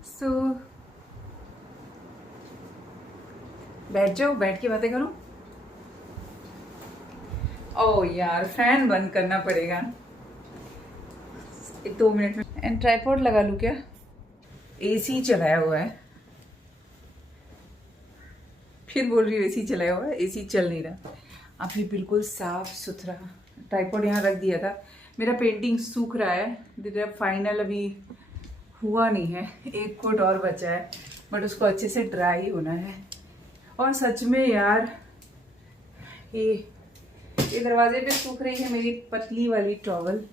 सो बैठ जाओ, बैठ के बातें करो। ओ यार, फैन बंद करना पड़ेगा। 2 मिनट में। एंड ट्राइपॉड लगा लूं क्या? एसी चलाया हुआ है। फिर बोल रही हूँ एसी चलाया हुआ है, एसी चल नहीं रहा। अभी बिल्कुल साफ सुथरा ट्राइपॉड यहाँ रख दिया था। मेरा पेंटिंग सूख रहा है, मेरा फाइनल अभी हुआ नहीं है, एक कोट और बचा है, बट उसको अच्छे से ड्राई होना है। और सच में यार, ये दरवाजे पे सूख रही है मेरी पतली वाली टॉवल,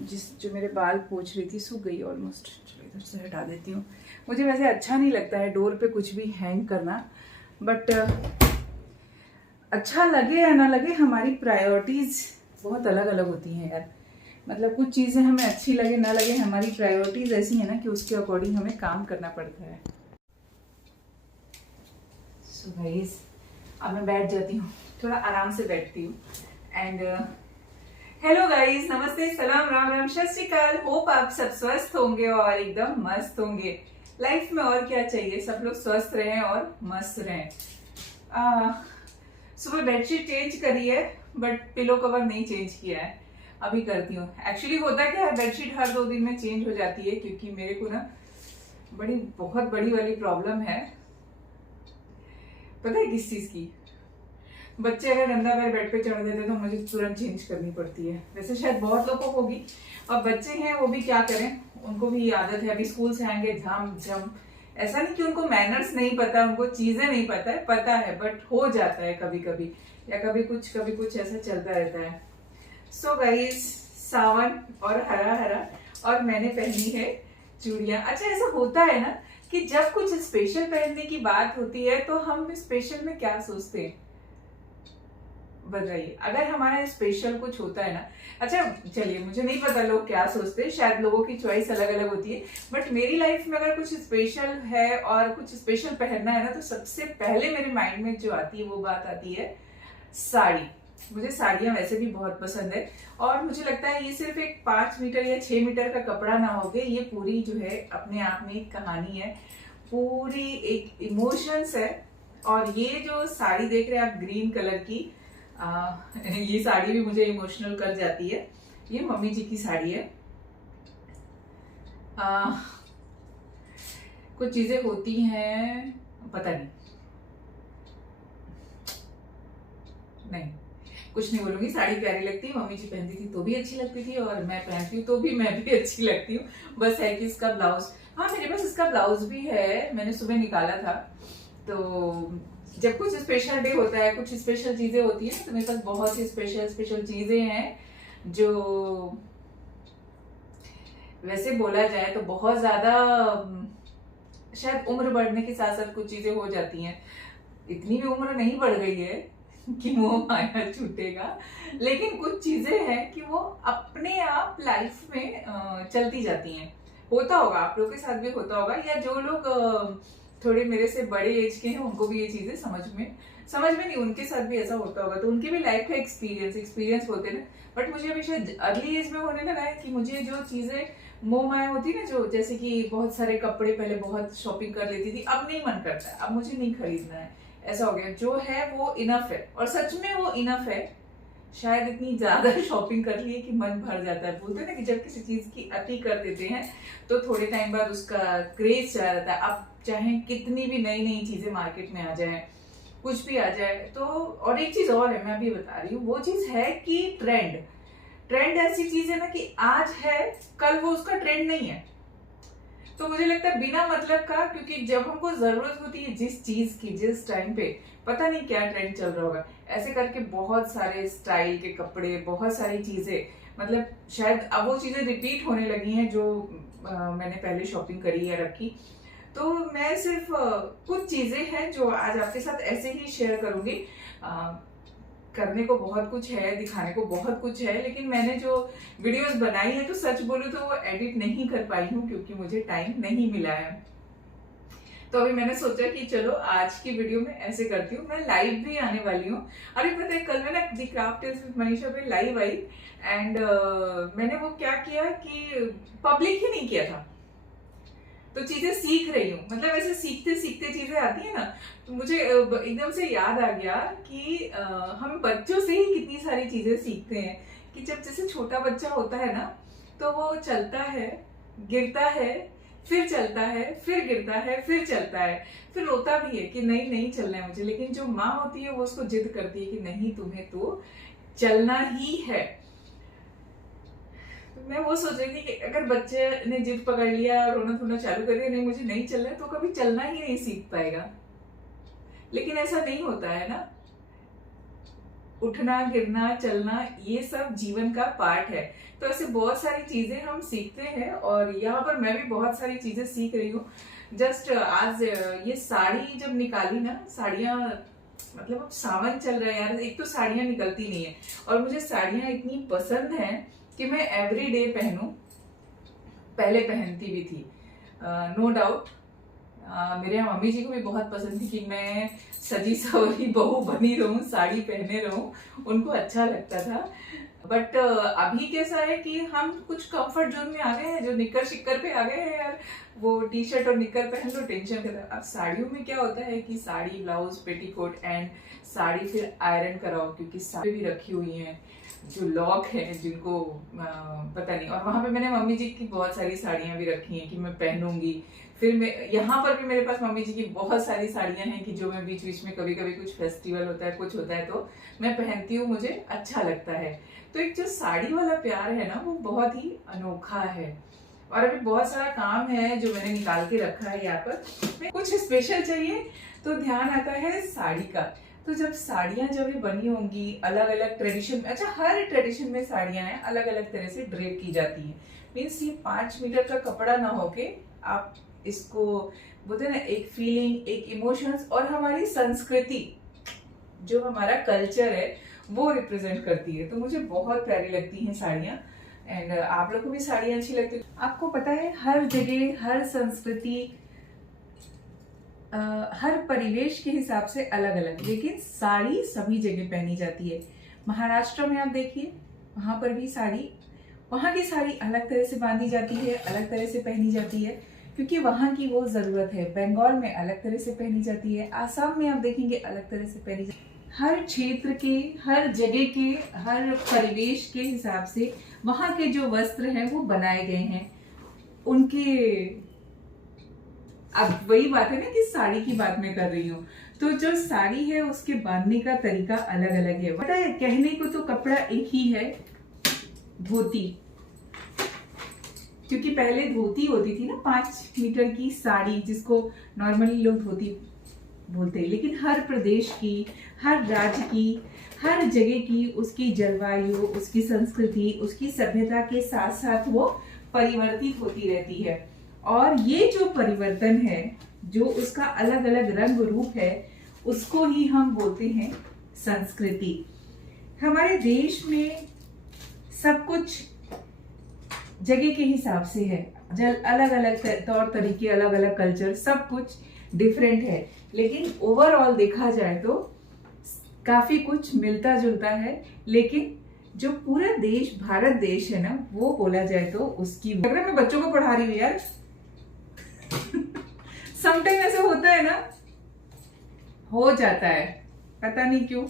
जो मेरे बाल पोंछ रही थी, सूख गई ऑलमोस्ट। चलो इधर से हटा देती हूँ। मुझे वैसे अच्छा नहीं लगता है डोर पे कुछ भी हैंग करना, बट अच्छा लगे या ना लगे, हमारी प्रायोरिटीज बहुत अलग अलग होती हैं यार। मतलब कुछ चीज़ें हमें अच्छी लगे ना लगे, हमारी प्रायोरिटीज ऐसी है ना कि उसके अकॉर्डिंग हमें काम करना पड़ता है। सो गाइस, अब मैं बैठ जाती हूँ, थोड़ा आराम से बैठती हूँ। एंड हेलो गाइस, नमस्ते, सलाम, राम राम, सत श्री अकाल। होप आप सब स्वस्थ होंगे और एकदम मस्त होंगे। लाइफ में और क्या चाहिए, सब लोग स्वस्थ रहें और मस्त रहें। सुबह बेडशीट चेंज करी है, बट पिलो कवर नहीं चेंज किया है, अभी करती हूँ। एक्चुअली होता क्या है, बेडशीट हर 2 दिन में चेंज हो जाती है, क्योंकि मेरे को ना बहुत बड़ी वाली प्रॉब्लम है। पता है किस चीज की? बच्चे अगर गंदा पैर बेड पे चढ़ देते तो मुझे तुरंत चेंज करनी पड़ती है। वैसे शायद बहुत लोगों को होगी, और बच्चे हैं वो भी क्या करें, उनको भी आदत है। अभी स्कूल से आएंगे झम झम। ऐसा नहीं कि उनको मैनर्स नहीं पता, उनको चीजें नहीं पता है, बट हो जाता है कभी कभी, या कभी कुछ ऐसा चलता रहता है। सो गाइस, सावन और हरा हरा, और मैंने पहनी है चूड़ियां। अच्छा, ऐसा होता है ना कि जब कुछ स्पेशल पहनने की बात होती है तो हम स्पेशल में क्या सोचते हैं, बताइए। अगर हमारा स्पेशल कुछ होता है ना, अच्छा चलिए, मुझे नहीं पता लोग क्या सोचते हैं, शायद लोगों की चॉइस अलग अलग होती है, बट मेरी लाइफ में अगर कुछ स्पेशल है और कुछ स्पेशल पहनना है ना, तो सबसे पहले मेरे माइंड में जो आती है वो बात आती है साड़ी। मुझे साड़ियां वैसे भी बहुत पसंद है, और मुझे लगता है ये सिर्फ एक 5 मीटर या 6 मीटर का कपड़ा ना हो गए, ये पूरी जो है अपने आप में एक कहानी है, पूरी एक इमोशंस है। और ये जो साड़ी देख रहे हैं आप, ग्रीन कलर की, ये साड़ी भी मुझे इमोशनल कर जाती है। ये मम्मी जी की साड़ी है। कुछ चीजें होती हैं, पता नहीं, कुछ नहीं बोलूंगी। साड़ी प्यारी लगती है, मम्मी जी पहनती थी तो भी अच्छी लगती थी, और मैं पहनती हूँ तो भी मैं भी अच्छी लगती हूँ। बस है कि इसका ब्लाउज, हाँ मेरे पास इसका ब्लाउज भी है, मैंने सुबह निकाला था। तो जब कुछ स्पेशल डे होता है, कुछ स्पेशल चीजें होती है, तो मेरे पास बहुत ही स्पेशल चीजें हैं, जो वैसे बोला जाए तो बहुत ज्यादा, शायद उम्र बढ़ने के साथ साथ कुछ चीजें हो जाती हैं। इतनी भी उम्र नहीं बढ़ गई है कि मोह माया छूटेगा, लेकिन कुछ चीजें हैं कि वो अपने आप लाइफ में चलती जाती हैं। होता होगा, आप लोग के साथ भी होता होगा, या जो लोग थोड़े मेरे से बड़े एज के हैं उनको भी ये चीजें समझ में नहीं, उनके साथ भी ऐसा होता होगा, तो उनके भी लाइफ का एक्सपीरियंस होते हैं। बट मुझे हमेशा अर्ली एज में होने लगा है कि मुझे जो चीजें मोह माया होती है ना, जो जैसे कि बहुत सारे कपड़े, पहले बहुत शॉपिंग कर लेती थी, अब नहीं मन करता है, अब मुझे नहीं खरीदना है, ऐसा हो गया। जो है वो इनफ है, और सच में वो इनफ है। शायद इतनी ज्यादा शॉपिंग कर ली है कि मन भर जाता है। बोलते हैं ना कि जब किसी चीज की अति कर देते हैं तो थोड़े टाइम बाद उसका क्रेज चला जाता है। अब चाहे कितनी भी नई नई चीजें मार्केट में आ जाए, कुछ भी आ जाए, तो और एक चीज और है, मैं अभी बता रही हूँ, वो चीज है कि ट्रेंड ऐसी चीज है ना कि आज है, कल वो उसका ट्रेंड नहीं है। तो मुझे लगता है बिना मतलब का, क्योंकि जब हमको जरूरत होती है जिस चीज की, जिस टाइम पे, पता नहीं क्या ट्रेंड चल रहा होगा, ऐसे करके बहुत सारे स्टाइल के कपड़े, बहुत सारी चीजें, मतलब शायद अब वो चीजें रिपीट होने लगी हैं जो मैंने पहले शॉपिंग करी या रखी। तो मैं सिर्फ कुछ चीजें हैं जो आज आपके साथ ऐसे ही शेयर करूंगी। करने को बहुत कुछ है, दिखाने को बहुत कुछ है, लेकिन मैंने जो वीडियोस बनाई है, तो सच बोलूं तो वो एडिट नहीं कर पाई हूँ, क्योंकि मुझे टाइम नहीं मिला है। तो अभी मैंने सोचा कि चलो आज की वीडियो में ऐसे करती हूँ, मैं लाइव भी आने वाली हूँ। अरे पता है, कल मैं ना दी क्राफ्ट विद मनीषा पे लाइव आई, एंड मैंने वो क्या किया कि पब्लिक ही नहीं किया था, तो चीजें सीख रही हूँ, मतलब ऐसे सीखते सीखते चीजें आती है ना। तो मुझे एकदम से याद आ गया कि हम बच्चों से ही कितनी सारी चीजें सीखते हैं। कि जब जैसे छोटा बच्चा होता है ना, तो वो चलता है, गिरता है, फिर चलता है, फिर गिरता है, फिर चलता है, फिर रोता भी है कि नहीं नहीं चलना है मुझे। लेकिन जो माँ होती है वो उसको जिद करती है कि नहीं, तुम्हें तो चलना ही है। तो मैं वो सोच रही थी कि अगर बच्चे ने जिद पकड़ लिया और रोना धोना चालू कर दिया, नहीं मुझे नहीं चलना है, तो कभी चलना ही नहीं सीख पाएगा। लेकिन ऐसा नहीं होता है ना। उठना, गिरना, चलना, ये सब जीवन का पार्ट है। तो ऐसे बहुत सारी चीजें हम सीखते हैं, और यहाँ पर मैं भी बहुत सारी चीजें सीख रही हूँ। जस्ट आज ये साड़ी जब निकाली ना, साड़ियाँ, मतलब अब सावन चल रहा है यार, एक तो साड़ियाँ निकलती नहीं है, और मुझे साड़ियाँ इतनी पसंद है कि मैं एवरी डे पहनूं। पहले पहनती भी थी, नो डाउट। मेरे यहाँ मम्मी जी को भी बहुत पसंद थी कि मैं सजी सवरी बहू बनी रहूं, साड़ी पहने रहूं, उनको अच्छा लगता था। बट अभी कैसा है कि हम कुछ कंफर्ट जोन में आ गए हैं, जो निक्कर शिक्कर पे आ गए हैं यार। वो टी शर्ट और निक्कर पहन लो, टेंशन खत्म। अब साड़ियों में क्या होता है कि sari, blouse, petticoat and sari फिर आयरन कराओ, क्योंकि साड़ी भी रखी हुई है जो लॉक है, जिनको पता नहीं। और वहां पे मैंने मम्मी जी की बहुत सारी साड़ियां भी रखी हैं कि मैं पहनूंगी। फिर मैं यहाँ पर भी मेरे पास मम्मी जी की बहुत सारी साड़ियां हैं कि जो मैं बीच बीच में कभी कभी कुछ फेस्टिवल होता है, कुछ होता है, तो मैं पहनती हूँ, मुझे अच्छा लगता है। तो एक जो साड़ी वाला प्यार है ना, वो बहुत ही अनोखा है। और अभी बहुत सारा काम है जो मैंने निकाल के रखा है यहाँ पर। कुछ स्पेशल चाहिए तो ध्यान आता है साड़ी का। तो जब साड़ियां जब भी बनी होंगी अलग अलग ट्रेडिशन में, अच्छा हर ट्रेडिशन में साड़ियां हैं, अलग अलग तरह से ड्रेप की जाती है। मीन्स ये 5 मीटर का कपड़ा ना होके आप इसको बोलते ना, एक फीलिंग, एक इमोशंस और हमारी संस्कृति, जो हमारा कल्चर है, वो रिप्रेजेंट करती है। तो मुझे बहुत प्यारी लगती हैं साड़ियाँ। एंड आप लोग को भी साड़ियाँ अच्छी लगती है। आपको पता है हर जगह, हर संस्कृति, हर परिवेश के हिसाब से अलग अलग, लेकिन साड़ी सभी जगह पहनी जाती है। महाराष्ट्र में आप देखिए, वहां पर भी साड़ी, वहां की साड़ी अलग तरह से बांधी जाती है, अलग तरह से पहनी जाती है, क्योंकि वहां की वो जरूरत है। बंगाल में अलग तरह से पहनी जाती है, आसाम में आप देखेंगे अलग तरह से पहनी जाती है। हर क्षेत्र के, हर जगह के, हर परिवेश के हिसाब से वहां के जो वस्त्र हैं वो बनाए गए हैं उनके। अब वही बात है ना कि साड़ी की बात मैं कर रही हूँ, तो जो साड़ी है उसके बांधने का तरीका अलग अलग है। पता है, कहने को तो कपड़ा एक ही है, धोती। क्योंकि पहले धोती होती थी ना, 5 मीटर की साड़ी, जिसको नॉर्मली लोग धोती बोलते हैं। लेकिन हर प्रदेश की, हर राज्य की, हर जगह की उसकी जलवायु, उसकी संस्कृति, उसकी सभ्यता के साथ साथ वो परिवर्तित होती रहती है। और ये जो परिवर्तन है, जो उसका अलग अलग रंग रूप है, उसको ही हम बोलते हैं संस्कृति। हमारे देश में सब कुछ जगह के हिसाब से है, अलग अलग तौर तरीके, अलग अलग कल्चर, सब कुछ डिफरेंट है। लेकिन ओवरऑल देखा जाए तो काफी कुछ मिलता जुलता है। लेकिन जो पूरा देश, भारत देश है ना, वो बोला जाए तो उसकी, अगर मैं बच्चों को पढ़ा रही हूँ यार समटाइम ऐसा होता है ना, हो जाता है, पता नहीं क्यों।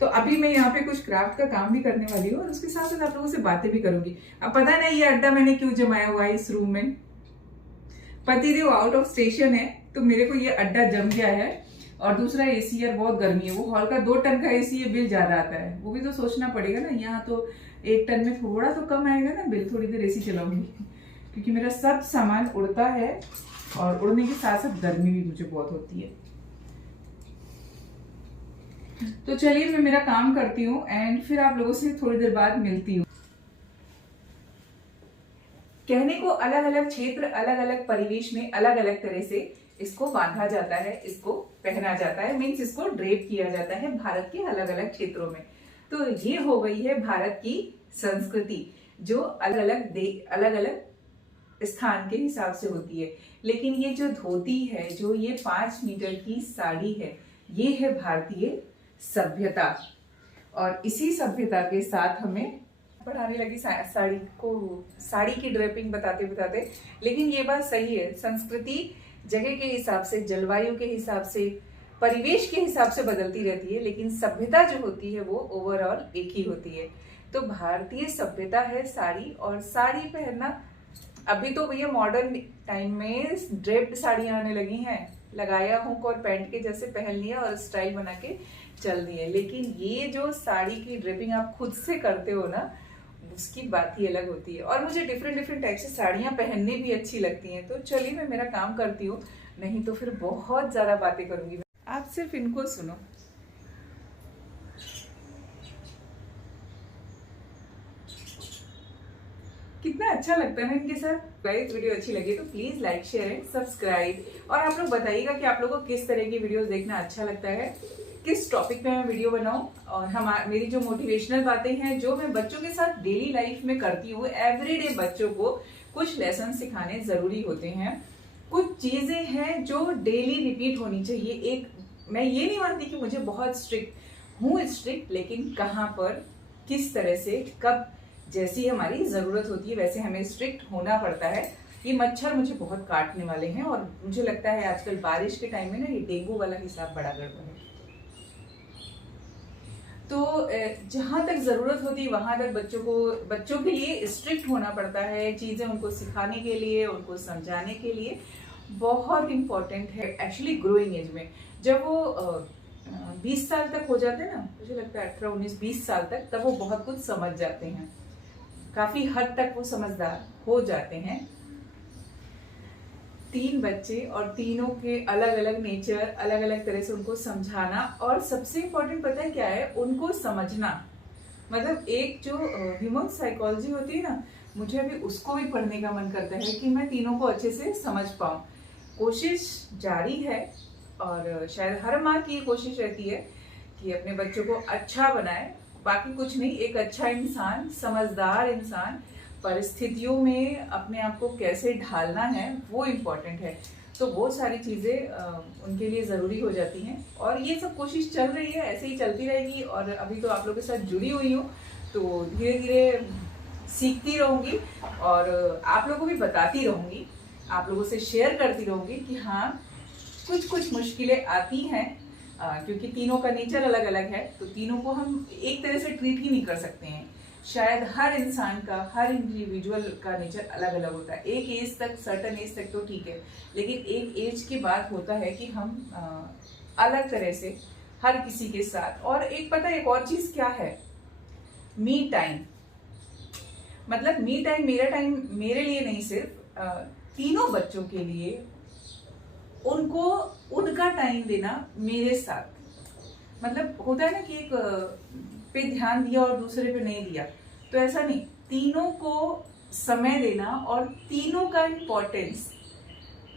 तो अभी मैं यहाँ पे कुछ क्राफ्ट का काम भी करने वाली हूँ, और उसके साथ साथ आप लोगों से बातें भी करूंगी। अब पता नहीं ये अड्डा मैंने क्यों जमाया हुआ है इस रूम में। पतिदेव आउट ऑफ स्टेशन है, तो मेरे को ये अड्डा जम गया है। और दूसरा एसी, यार बहुत गर्मी है, वो हॉल का 2 टन का एसी है, बिल ज्यादा आता है। वो भी तो सोचना पड़ेगा ना, यहाँ तो 1 टन में थोड़ा तो कम आएगा ना बिल। थोड़ी देर एसी चलाऊंगी, क्योंकि मेरा सब सामान उड़ता है, और उड़ने के साथ साथ गर्मी भी मुझे बहुत होती है। तो चलिए मैं मेरा काम करती हूँ, एंड फिर आप लोगों से थोड़ी देर बाद मिलती हूँ। कहने को अलग अलग क्षेत्र, अलग अलग परिवेश में अलग अलग तरह से इसको बांधा जाता है, इसको पहना जाता है, मीन्स इसको ड्रेप किया जाता है भारत के अलग अलग क्षेत्रों में। तो ये हो गई है भारत की संस्कृति, जो अलग अलग स्थान के हिसाब से होती है। लेकिन ये जो धोती है, जो ये 5 मीटर की साड़ी है, ये है भारतीय सभ्यता। और इसी सभ्यता के साथ हमें पढ़ाने लगी साड़ी की ड्रेपिंग बताते बताते। लेकिन ये बात सही है, संस्कृति जगह के हिसाब से, जलवायु के हिसाब से, परिवेश के हिसाब से बदलती रहती है, लेकिन सभ्यता जो होती है वो ओवरऑल एक ही होती है। तो भारतीय सभ्यता है साड़ी, और साड़ी पहनना अभी तो भैया मॉडर्न टाइम में ड्रेप्ड साड़ियां आने लगी हैं, लगाया हुक और पैंट के जैसे पहन लिया और स्टाइल बना के चल दिए। लेकिन ये जो साड़ी की ड्रेपिंग आप खुद से करते हो ना, उसकी बात ही अलग होती है। और मुझे डिफरेंट डिफरेंट टाइप से साड़ियां पहनने भी अच्छी लगती हैं। तो चलिए मैं मेरा काम करती हूँ, नहीं तो फिर बहुत ज्यादा बातें करूंगी। आप सिर्फ इनको सुनो। कितना अच्छा लगता है ना इनके साथ। गाइस वीडियो अच्छी लगी तो please like share and subscribe, और आप लोग बताइएगा कि आप लोगों को किस तरह की वीडियोस देखना अच्छा लगता है, किस टॉपिक पे मैं वीडियो बनाऊं। और मेरी जो मोटिवेशनल बातें हैं जो मैं बच्चों के साथ डेली लाइफ में करती हूँ, एवरीडे बच्चों को कुछ लेसन सिखाने जरूरी होते हैं। कुछ चीजें हैं जो डेली रिपीट होनी चाहिए। एक मैं ये नहीं मानती कि मुझे बहुत स्ट्रिक्ट हूँ, स्ट्रिक्ट, लेकिन कहाँ पर, किस तरह से, कब, जैसी हमारी जरूरत होती है वैसे हमें स्ट्रिक्ट होना पड़ता है। ये मच्छर मुझे बहुत काटने वाले हैं, और मुझे लगता है आजकल बारिश के टाइम में ना ये डेंगू वाला हिसाब बड़ा गड़बड़ है। तो जहां तक जरूरत होती है वहां तक बच्चों के लिए स्ट्रिक्ट होना पड़ता है। चीजें उनको सिखाने के लिए, उनको समझाने के लिए बहुत इंपॉर्टेंट है। एक्चुअली ग्रोइंग एज में जब वो 20 साल तक हो जाते हैं ना, मुझे लगता है 18, 19, 20 साल तक, तब वो बहुत कुछ समझ जाते हैं। काफी हद तक वो समझदार हो जाते हैं। 3 बच्चे और तीनों के अलग अलग नेचर, अलग अलग तरह से उनको समझाना, और सबसे इम्पोर्टेंट पता है क्या है, उनको समझना। मतलब एक जो ह्यूमन साइकोलॉजी होती है ना, मुझे अभी उसको भी पढ़ने का मन करता है कि मैं तीनों को अच्छे से समझ पाऊं। कोशिश जारी है, और शायद हर माँ की कोशिश रहती है कि अपने बच्चों को अच्छा बनाए। बाकी कुछ नहीं, एक अच्छा इंसान, समझदार इंसान, परिस्थितियों में अपने आप को कैसे ढालना है वो इम्पोर्टेंट है। तो वो सारी चीज़ें उनके लिए ज़रूरी हो जाती हैं, और ये सब कोशिश चल रही है, ऐसे ही चलती रहेगी। और अभी तो आप लोगों के साथ जुड़ी हुई हूँ, तो धीरे धीरे सीखती रहूँगी, और आप लोगों को भी बताती रहूँगी, आप लोगों से शेयर करती रहूँगी कि हाँ कुछ कुछ मुश्किलें आती हैं, क्योंकि तीनों का नेचर अलग अलग है। तो तीनों को हम एक तरह से ट्रीट ही नहीं कर सकते हैं। शायद हर इंसान का, हर इंडिविजुअल का नेचर अलग अलग होता है। एक एज तक, सर्टन एज तक तो ठीक है, लेकिन एक एज के बाद होता है कि हम अलग तरह से हर किसी के साथ। और एक पता है एक और चीज क्या है, मी टाइम। मतलब मी टाइम, मेरा टाइम मेरे लिए नहीं, सिर्फ तीनों बच्चों के लिए उनको उनका टाइम देना मेरे साथ। मतलब होता है ना कि एक पे ध्यान दिया और दूसरे पे नहीं दिया, तो ऐसा नहीं, तीनों को समय देना और तीनों का इम्पोर्टेंस।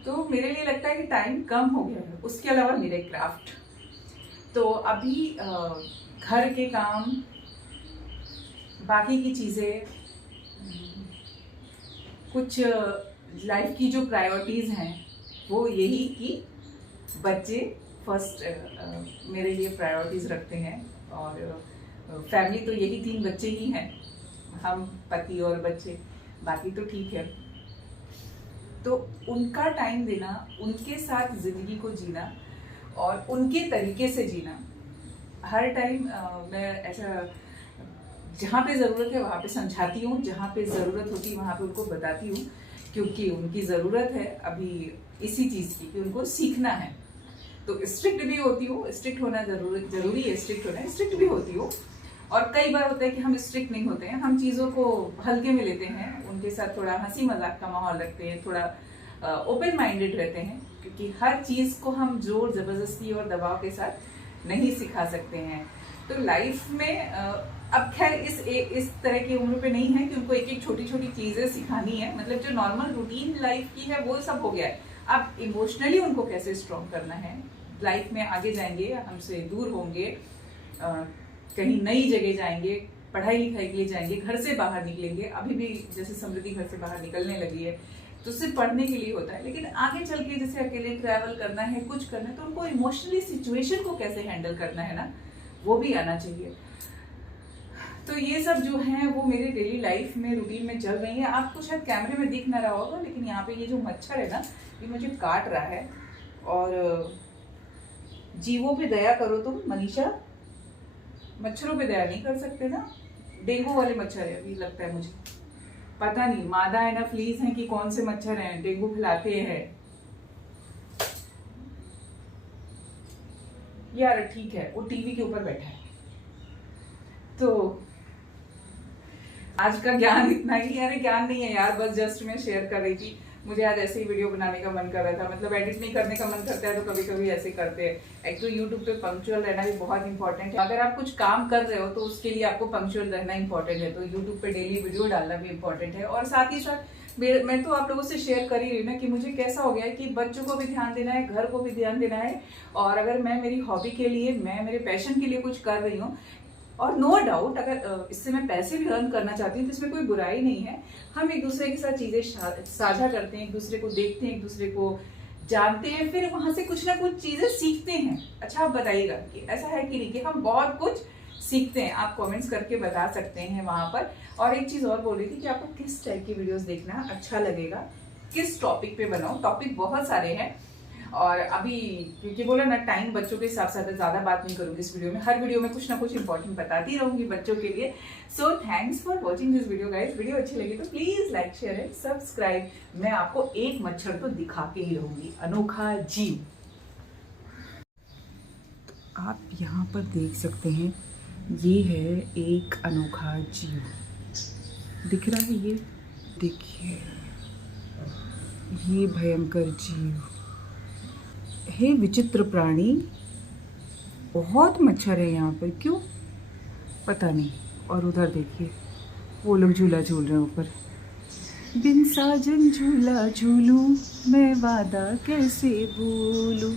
तो मेरे लिए लगता है कि टाइम कम हो गया है। उसके अलावा मेरे क्राफ्ट, तो अभी घर के काम, बाकी की चीज़ें, कुछ लाइफ की जो प्रायोरिटीज़ हैं वो यही कि बच्चे फर्स्ट मेरे लिए प्रायोरिटीज़ रखते हैं। और फैमिली तो यही 3 बच्चे ही हैं, हम, पति और बच्चे, बाकी तो ठीक है। तो उनका टाइम देना, उनके साथ ज़िंदगी को जीना और उनके तरीके से जीना। हर टाइम मैं ऐसा, जहाँ पे ज़रूरत है वहाँ पे समझाती हूँ, जहाँ पे ज़रूरत होती है वहाँ पे उनको बताती हूँ, क्योंकि उनकी ज़रूरत है अभी इसी चीज़ की कि उनको सीखना है। तो स्ट्रिक्ट भी होती हूँ, स्ट्रिक्ट होना जरूरी है, स्ट्रिक्ट होना, स्ट्रिक्ट भी होती हूँ। और कई बार होता है कि हम स्ट्रिक्ट नहीं होते हैं, हम चीज़ों को हल्के में लेते हैं, उनके साथ थोड़ा हंसी मजाक का माहौल रखते हैं, थोड़ा ओपन माइंडेड रहते हैं, क्योंकि हर चीज़ को हम जोर जबरदस्ती और दबाव के साथ नहीं सिखा सकते हैं। तो लाइफ में अब खैर इस तरह की उम्र पे नहीं है कि उनको एक एक छोटी छोटी चीज़ें सिखानी है। मतलब जो नॉर्मल रूटीन लाइफ की है वो सब हो गया है। अब इमोशनली उनको कैसे स्ट्रॉन्ग करना है, लाइफ में आगे जाएंगे, हमसे दूर होंगे, कहीं नई जगह जाएंगे, पढ़ाई लिखाई के लिए जाएंगे, घर से बाहर निकलेंगे। अभी भी जैसे समृद्धि घर से बाहर निकलने लगी है तो सिर्फ पढ़ने के लिए होता है, लेकिन आगे चल के जैसे अकेले ट्रैवल करना है, कुछ करना है, तो उनको इमोशनली सिचुएशन को कैसे हैंडल करना है ना, वो भी आना चाहिए। तो ये सब जो है वो मेरे डेली लाइफ में रूटीन में चल रही है। आपको शायद कैमरे में दिख ना रहा होगा, लेकिन यहाँ पे ये जो मच्छर है ना, ये मुझे काट रहा है। और जीवों पे दया करो तुम मनीषा, मच्छरों पे दया नहीं कर सकते ना। डेंगू वाले मच्छर है अभी लगता है मुझे, पता नहीं मादा एनाफ्लीज हैं कि कौन से मच्छर हैं डेंगू फैलाते हैं। यार ठीक है, वो टीवी के ऊपर बैठा है। तो आज का ज्ञान इतना ही। अरे ज्ञान नहीं है यार, बस जस्ट मैं शेयर कर रही थी। मुझे आज ऐसे ही वीडियो बनाने का मन कर रहा था, मतलब एडिट नहीं करने का मन करता है तो कभी कभी ऐसे करते हैं। एक तो यूट्यूब पे पंक्चुअल रहना भी बहुत इंपॉर्टेंट है। अगर आप कुछ काम कर रहे हो तो उसके लिए आपको पंक्चुअल रहना इंपॉर्टेंट है, तो यूट्यूब पे डेली वीडियो डालना भी इंपॉर्टेंट है। और साथ ही साथ मैं तो आप लोगों से शेयर कर ही रही हूँ ना कि मुझे कैसा हो गया है कि बच्चों को भी ध्यान देना है, घर को भी ध्यान देना है। और अगर मैं मेरी हॉबी के लिए, मैं मेरे पैशन के लिए कुछ कर रही हूँ, और नो डाउट अगर इससे मैं पैसे भी अर्न करना चाहती हूँ तो इसमें कोई बुराई नहीं है। हम एक दूसरे के साथ चीजें साझा करते हैं, एक दूसरे को देखते हैं, एक दूसरे को जानते हैं, फिर वहां से कुछ ना कुछ चीजें सीखते हैं। अच्छा आप बताइएगा कि ऐसा है कि नहीं कि हम बहुत कुछ सीखते हैं? आप कमेंट्स करके बता सकते हैं वहां पर। और एक चीज और बोल रही थी कि आपको किस टाइप की वीडियोस देखना अच्छा लगेगा, किस टॉपिक पे बनाऊं। टॉपिक बहुत सारे हैं, और अभी क्योंकि बोला ना टाइम बच्चों के हिसाब से ज्यादा बात नहीं करूंगी इस वीडियो में। हर वीडियो में कुछ ना कुछ इंपॉर्टेंट बताती रहूंगी बच्चों के लिए। So thanks for watching this video guys. Video अच्छी लगी तो please like share and subscribe. मैं आपको एक मच्छर तो दिखा के ही रहूंगी, अनोखा जीव। आप यहाँ पर देख सकते हैं, ये है एक अनोखा जीव, दिख रहा है ये, देखिए ये भयंकर जीव हे विचित्र प्राणी। बहुत मच्छर है यहाँ पर, क्यों पता नहीं। और उधर देखिए वो लोग झूला झूल रहे हैं ऊपर। बिन साजन झूला झूलूं मैं वादा कैसे भूलूं।